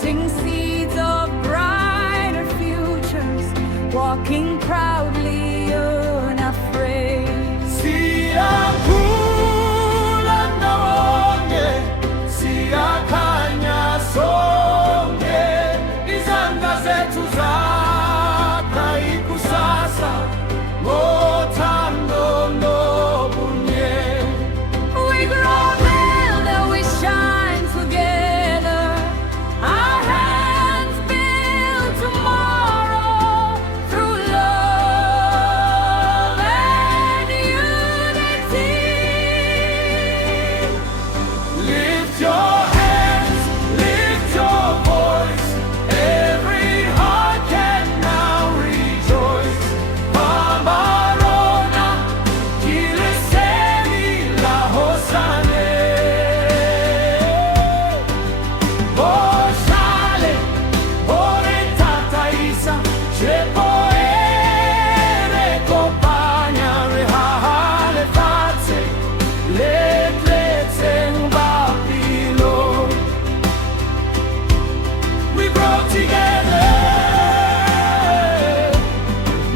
planting seeds of brighter futures, walking proudly unafraid. Siyakhula ndawonye, Siyakhanya sonke, Izandla zethu zakha, ikusasa, Ngothando, nobunye. We grow builder, we shine together. Our hands build tomorrow through love and unity. Lift your hands, lift your voice. Every heart can now rejoice. Pamarona, kileseni la hosane. Boshale, boretata isa, chepoere kopanya rehale tate. Letletse ngabilo. We grow together.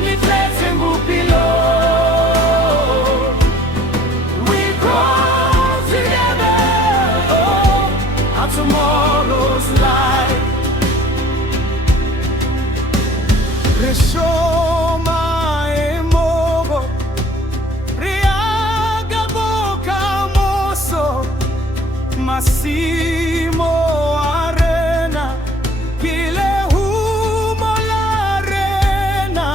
Letletse ngabilo. We grow together. Oh, our tomorrow's light. Reshoma emogo, riaga boca moso, Massimo arena, kile humo l'arena,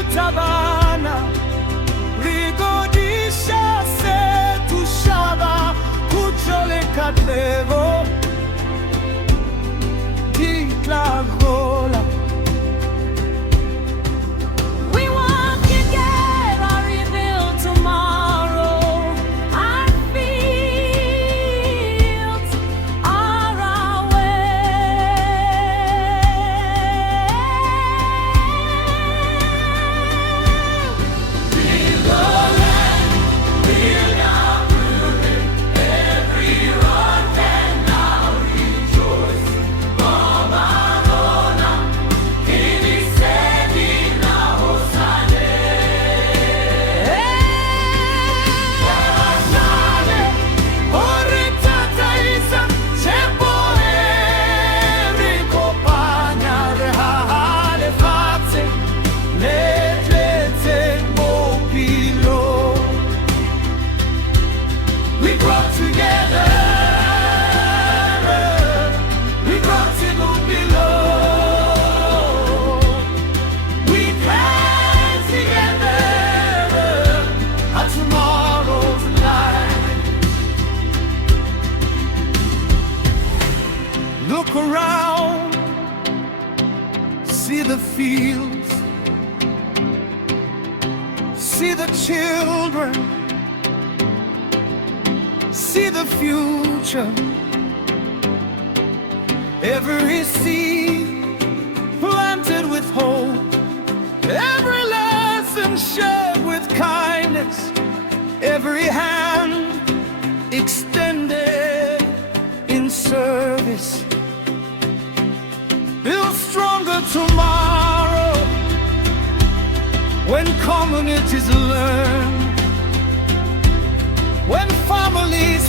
rirutabana, rigodisha se tu shava, kuchole katlevo, tiklagola. We walk together, rebuild tomorrow. Our fields are our way. Build the land, build our building. Everyone can now rejoice. Pamarona, kiliseni la hosane. Boshale, boretata isa, chepoere kopanya rehale fate. Letletse ngopilo. We grow together. We grow together. We plan together. Our tomorrow's light. Look around, see the fields, see the children, see the future. Every seed planted with hope, every lesson shared with kindness, every hand extended in service. Build stronger tomorrow when communities learn, when families